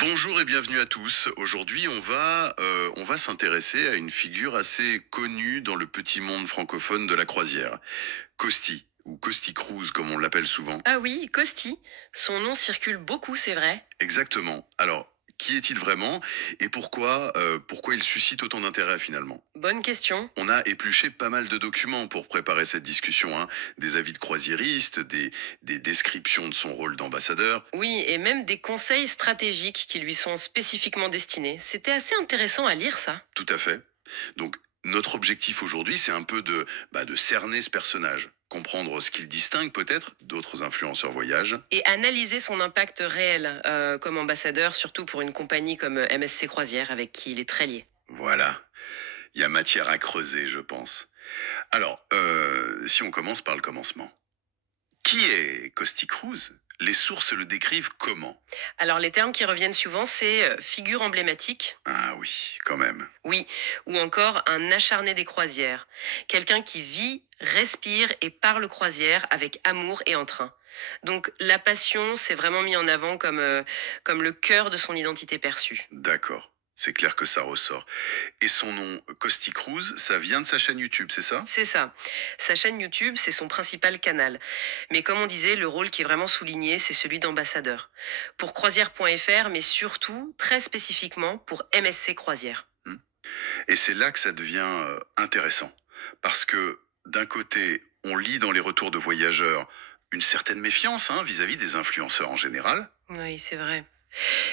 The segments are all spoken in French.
Bonjour et bienvenue à tous. Aujourd'hui, on va s'intéresser à une figure assez connue dans le petit monde francophone de la croisière. Costi, ou Costi Cruise comme on l'appelle souvent. Ah oui, Costi. Son nom circule beaucoup, c'est vrai. Exactement. Alors, qui est-il vraiment et pourquoi il suscite autant d'intérêt finalement? Bonne question. On a épluché pas mal de documents pour préparer cette discussion, hein. Des avis de croisiéristes, des descriptions de son rôle d'ambassadeur. Oui, et même des conseils stratégiques qui lui sont spécifiquement destinés. C'était assez intéressant à lire, ça. Tout à fait. Donc, notre objectif aujourd'hui, c'est un peu de cerner ce personnage, comprendre ce qu'il distingue peut-être d'autres influenceurs voyage. Et analyser son impact réel comme ambassadeur, surtout pour une compagnie comme MSC Croisière, avec qui il est très lié. Voilà, il y a matière à creuser, je pense. Alors, si on commence par le commencement. Qui est Costi Cruz? Les sources le décrivent comment? Alors les termes qui reviennent souvent, c'est figure emblématique, Ah oui, quand même. oui, ou encore un acharné des croisières. Quelqu'un qui vit, respire et parle croisière avec amour et entrain. Donc la passion, c'est vraiment mis en avant comme le cœur de son identité perçue. D'accord. C'est clair que ça ressort. Et son nom, Costi Cruz, ça vient de sa chaîne YouTube, c'est ça? C'est ça. Sa chaîne YouTube, c'est son principal canal. Mais comme on disait, le rôle qui est vraiment souligné, c'est celui d'ambassadeur. Pour croisière.fr, mais surtout, très spécifiquement, pour MSC Croisière. Hmm. Et c'est là que ça devient intéressant. Parce que d'un côté, on lit dans les retours de voyageurs une certaine méfiance, hein, vis-à-vis des influenceurs en général. Oui, c'est vrai.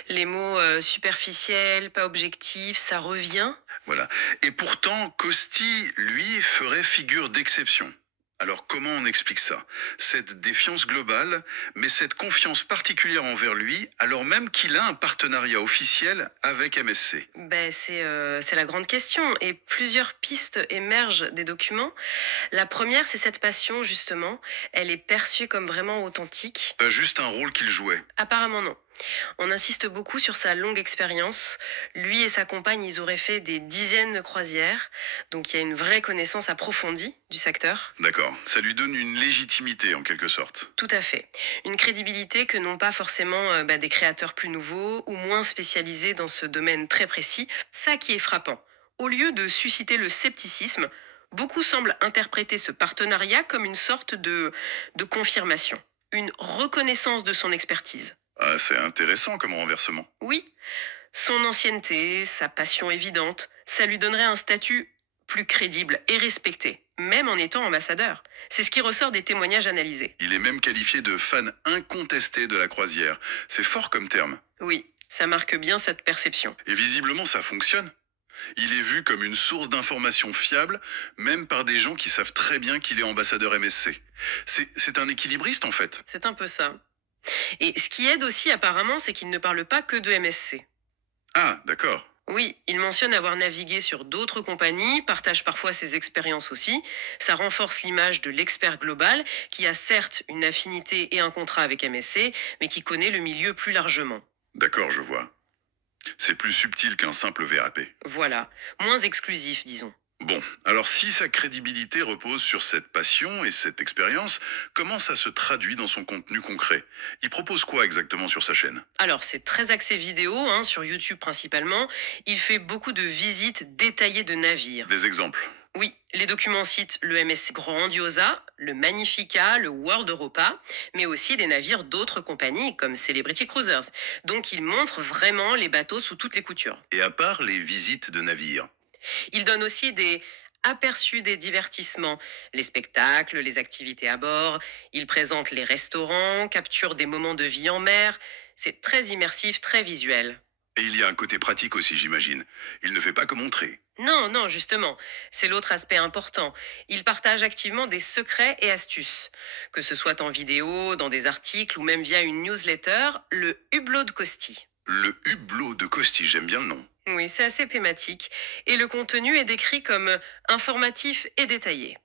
Les mots superficiels, pas objectifs, ça revient. Voilà. Et pourtant, Costi, lui, ferait figure d'exception. Alors comment on explique ça? Cette défiance globale, mais cette confiance particulière envers lui, alors même qu'il a un partenariat officiel avec MSC. C'est la grande question et plusieurs pistes émergent des documents. La première, c'est cette passion justement. Elle est perçue comme vraiment authentique. Pas juste un rôle qu'il jouait. Apparemment non. On insiste beaucoup sur sa longue expérience. Lui et sa compagne, ils auraient fait des dizaines de croisières. Donc il y a une vraie connaissance approfondie du secteur. D'accord. Ça lui donne une légitimité en quelque sorte. Tout à fait. Une crédibilité que n'ont pas forcément des créateurs plus nouveaux ou moins spécialisés dans ce domaine très précis. Ça qui est frappant. Au lieu de susciter le scepticisme, beaucoup semblent interpréter ce partenariat comme une sorte de confirmation, une reconnaissance de son expertise. Ah, c'est intéressant comme renversement. Oui, son ancienneté, sa passion évidente, ça lui donnerait un statut plus crédible et respecté, même en étant ambassadeur. C'est ce qui ressort des témoignages analysés. Il est même qualifié de fan incontesté de la croisière. C'est fort comme terme. Oui, ça marque bien cette perception. Et visiblement, ça fonctionne. Il est vu comme une source d'informations fiable, même par des gens qui savent très bien qu'il est ambassadeur MSC. C'est un équilibriste en fait. C'est un peu ça. Et ce qui aide aussi apparemment, c'est qu'il ne parle pas que de MSC. Ah, d'accord. Oui, il mentionne avoir navigué sur d'autres compagnies, partage parfois ses expériences aussi. Ça renforce l'image de l'expert global, qui a certes une affinité et un contrat avec MSC, mais qui connaît le milieu plus largement. D'accord, je vois. C'est plus subtil qu'un simple VAP. Voilà, moins exclusif, disons. Bon, alors si sa crédibilité repose sur cette passion et cette expérience, comment ça se traduit dans son contenu concret? Il propose quoi exactement sur sa chaîne? Alors, c'est très axé vidéo, hein, sur YouTube principalement. Il fait beaucoup de visites détaillées de navires. Des exemples? Oui, les documents citent le MS Grandiosa, le Magnifica, le World Europa, mais aussi des navires d'autres compagnies comme Celebrity Cruisers. Donc, il montre vraiment les bateaux sous toutes les coutures. Et à part les visites de navires? Il donne aussi des aperçus des divertissements, les spectacles, les activités à bord. Il présente les restaurants, capture des moments de vie en mer. C'est très immersif, très visuel. Et il y a un côté pratique aussi, j'imagine. Il ne fait pas que montrer. Non, non, justement, c'est l'autre aspect important. Il partage activement des secrets et astuces. Que ce soit en vidéo, dans des articles ou même via une newsletter, le Hublot de Costi. Le hublot de Costi, j'aime bien le nom. Oui, c'est assez thématique. Et le contenu est décrit comme informatif et détaillé.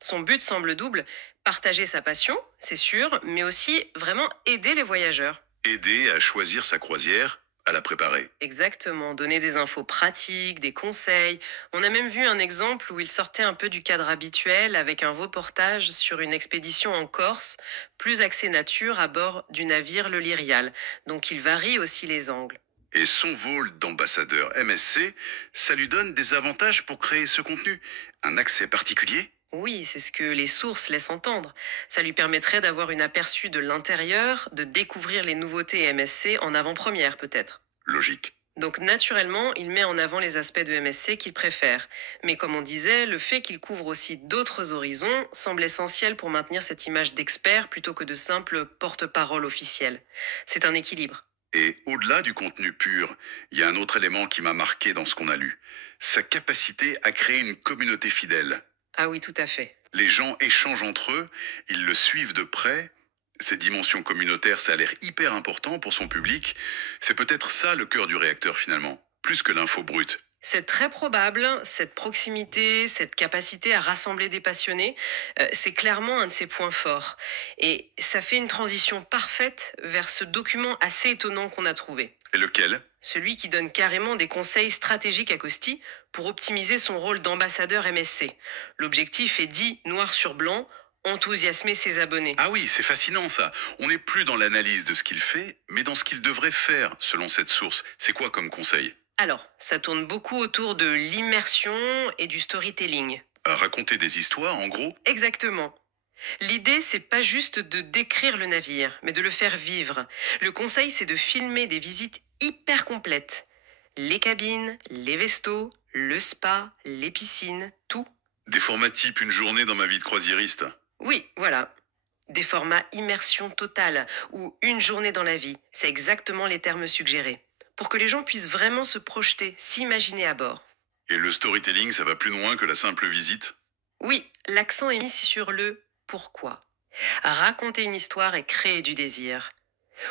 Son but semble double, partager sa passion, c'est sûr, mais aussi vraiment aider les voyageurs. Aider à choisir sa croisière, à la préparer. Exactement, donner des infos pratiques, des conseils. On a même vu un exemple où il sortait un peu du cadre habituel avec un reportage sur une expédition en Corse, plus axée nature à bord du navire le Lyrial. Donc il varie aussi les angles. Et son rôle d'ambassadeur MSC, ça lui donne des avantages pour créer ce contenu. Un accès particulier? Oui, c'est ce que les sources laissent entendre. Ça lui permettrait d'avoir une aperçu de l'intérieur, de découvrir les nouveautés MSC en avant-première peut-être. Logique. Donc naturellement, il met en avant les aspects de MSC qu'il préfère. Mais comme on disait, le fait qu'il couvre aussi d'autres horizons semble essentiel pour maintenir cette image d'expert plutôt que de simple porte-parole officiel. C'est un équilibre. Et au-delà du contenu pur, il y a un autre élément qui m'a marqué dans ce qu'on a lu. Sa capacité à créer une communauté fidèle. Ah oui, tout à fait. Les gens échangent entre eux, ils le suivent de près. Cette dimension communautaire, ça a l'air hyper important pour son public. C'est peut-être ça le cœur du réacteur finalement, plus que l'info brute. C'est très probable, cette proximité, cette capacité à rassembler des passionnés, c'est clairement un de ses points forts. Et ça fait une transition parfaite vers ce document assez étonnant qu'on a trouvé. Et lequel? Celui qui donne carrément des conseils stratégiques à Costi pour optimiser son rôle d'ambassadeur MSC. L'objectif est dit noir sur blanc, enthousiasmer ses abonnés. Ah oui, c'est fascinant ça. On n'est plus dans l'analyse de ce qu'il fait, mais dans ce qu'il devrait faire selon cette source. C'est quoi comme conseil? Alors, ça tourne beaucoup autour de l'immersion et du storytelling. À raconter des histoires, en gros? Exactement. L'idée, c'est pas juste de décrire le navire, mais de le faire vivre. Le conseil, c'est de filmer des visites hyper complètes. Les cabines, les vestos, le spa, les piscines, tout. Des formats type une journée dans ma vie de croisiériste. Oui, voilà. Des formats immersion totale ou une journée dans la vie, c'est exactement les termes suggérés. Pour que les gens puissent vraiment se projeter, s'imaginer à bord. Et le storytelling, ça va plus loin que la simple visite? Oui, l'accent est mis sur le pourquoi. Raconter une histoire et créer du désir.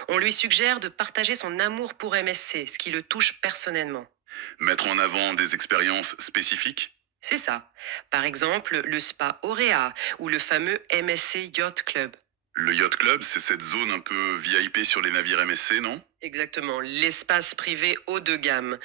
On lui suggère de partager son amour pour MSC, ce qui le touche personnellement. Mettre en avant des expériences spécifiques? C'est ça. Par exemple, le spa Auréa ou le fameux MSC Yacht Club. Le Yacht Club, c'est cette zone un peu VIP sur les navires MSC, non? Exactement, l'espace privé haut de gamme.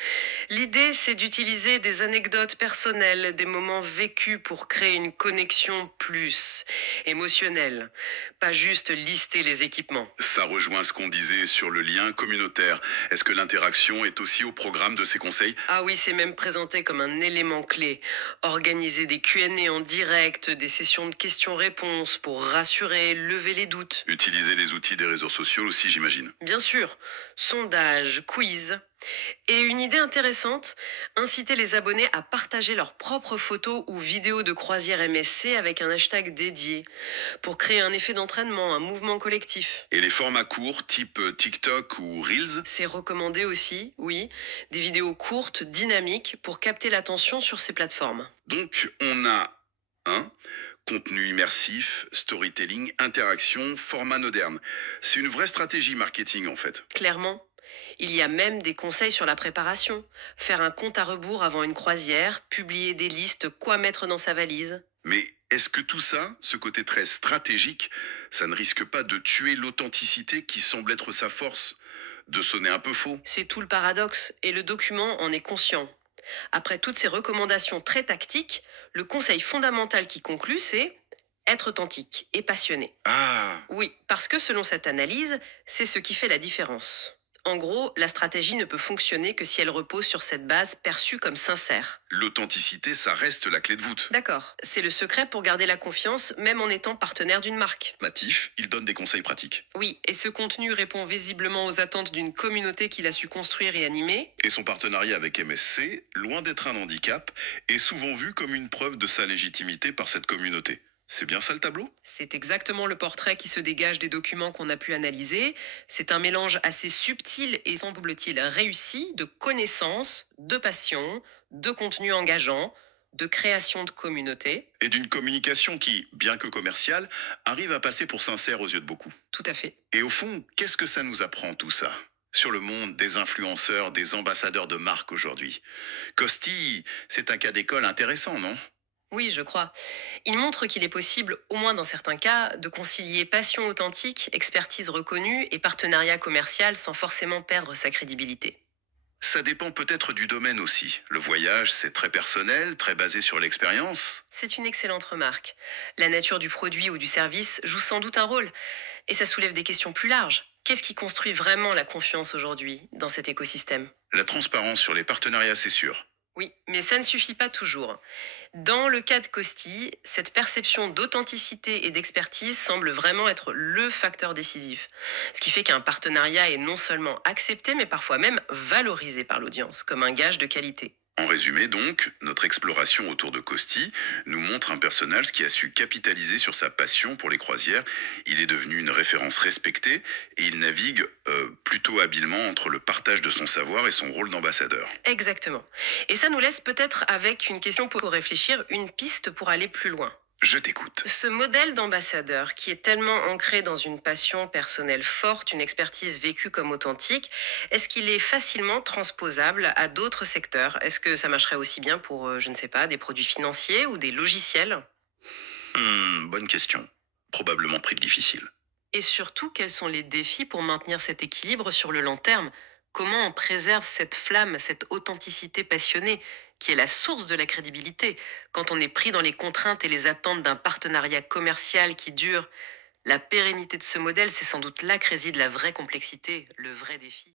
L'idée, c'est d'utiliser des anecdotes personnelles, des moments vécus pour créer une connexion plus émotionnelle. Pas juste lister les équipements. Ça rejoint ce qu'on disait sur le lien communautaire. Est-ce que l'interaction est aussi au programme de ces conseils? Ah oui, c'est même présenté comme un élément clé. Organiser des Q&A en direct, des sessions de questions-réponses pour rassurer, lever les doutes. Utiliser les outils des réseaux sociaux aussi, j'imagine. Bien sûr, sondage, quiz. Et une idée intéressante, inciter les abonnés à partager leurs propres photos ou vidéos de croisière MSC avec un hashtag dédié, pour créer un effet d'entraînement, un mouvement collectif. Et les formats courts, type TikTok ou Reels? C'est recommandé aussi, oui, des vidéos courtes, dynamiques, pour capter l'attention sur ces plateformes. Donc, on a un contenu immersif, storytelling, interaction, format moderne. C'est une vraie stratégie marketing en fait. Clairement. Il y a même des conseils sur la préparation. Faire un compte à rebours avant une croisière, publier des listes quoi mettre dans sa valise. Mais est-ce que tout ça, ce côté très stratégique, ça ne risque pas de tuer l'authenticité qui semble être sa force? De sonner un peu faux? C'est tout le paradoxe, et le document en est conscient. Après toutes ces recommandations très tactiques, le conseil fondamental qui conclut, c'est être authentique et passionné. Ah, Oui, parce que selon cette analyse, c'est ce qui fait la différence. En gros, la stratégie ne peut fonctionner que si elle repose sur cette base perçue comme sincère. l'authenticité, ça reste la clé de voûte. D'accord, c'est le secret pour garder la confiance, même en étant partenaire d'une marque. Natif, il donne des conseils pratiques. Oui, et ce contenu répond visiblement aux attentes d'une communauté qu'il a su construire et animer. Et son partenariat avec MSC, loin d'être un handicap, est souvent vu comme une preuve de sa légitimité par cette communauté. C'est bien ça le tableau? C'est exactement le portrait qui se dégage des documents qu'on a pu analyser. C'est un mélange assez subtil et semble-t-il réussi de connaissances, de passion, de contenu engageant, de création de communauté. Et d'une communication qui, bien que commerciale, arrive à passer pour sincère aux yeux de beaucoup. Tout à fait. Et au fond, qu'est-ce que ça nous apprend tout ça sur le monde des influenceurs, des ambassadeurs de marque aujourd'hui? Costi, c'est un cas d'école intéressant, non? Oui, je crois. Il montre qu'il est possible, au moins dans certains cas, de concilier passion authentique, expertise reconnue et partenariat commercial sans forcément perdre sa crédibilité. Ça dépend peut-être du domaine aussi. Le voyage, c'est très personnel, très basé sur l'expérience. C'est une excellente remarque. La nature du produit ou du service joue sans doute un rôle, et ça soulève des questions plus larges. Qu'est-ce qui construit vraiment la confiance aujourd'hui dans cet écosystème? La transparence sur les partenariats, c'est sûr. Oui, mais ça ne suffit pas toujours. Dans le cas de Costi, cette perception d'authenticité et d'expertise semble vraiment être le facteur décisif. Ce qui fait qu'un partenariat est non seulement accepté, mais parfois même valorisé par l'audience, comme un gage de qualité. En résumé donc, notre exploration autour de Costi nous montre un personnage qui a su capitaliser sur sa passion pour les croisières. Il est devenu une référence respectée et il navigue plutôt habilement entre le partage de son savoir et son rôle d'ambassadeur. Exactement. Et ça nous laisse peut-être avec une question pour réfléchir, une piste pour aller plus loin. Je t'écoute. Ce modèle d'ambassadeur qui est tellement ancré dans une passion personnelle forte, une expertise vécue comme authentique, est-ce qu'il est facilement transposable à d'autres secteurs? Est-ce que ça marcherait aussi bien pour, je ne sais pas, des produits financiers ou des logiciels? Bonne question. Probablement prix difficile. Et surtout, quels sont les défis pour maintenir cet équilibre sur le long terme? Comment on préserve cette flamme, cette authenticité passionnée, qui est la source de la crédibilité, quand on est pris dans les contraintes et les attentes d'un partenariat commercial qui dure? La pérennité de ce modèle, c'est sans doute là que réside la vraie complexité, le vrai défi.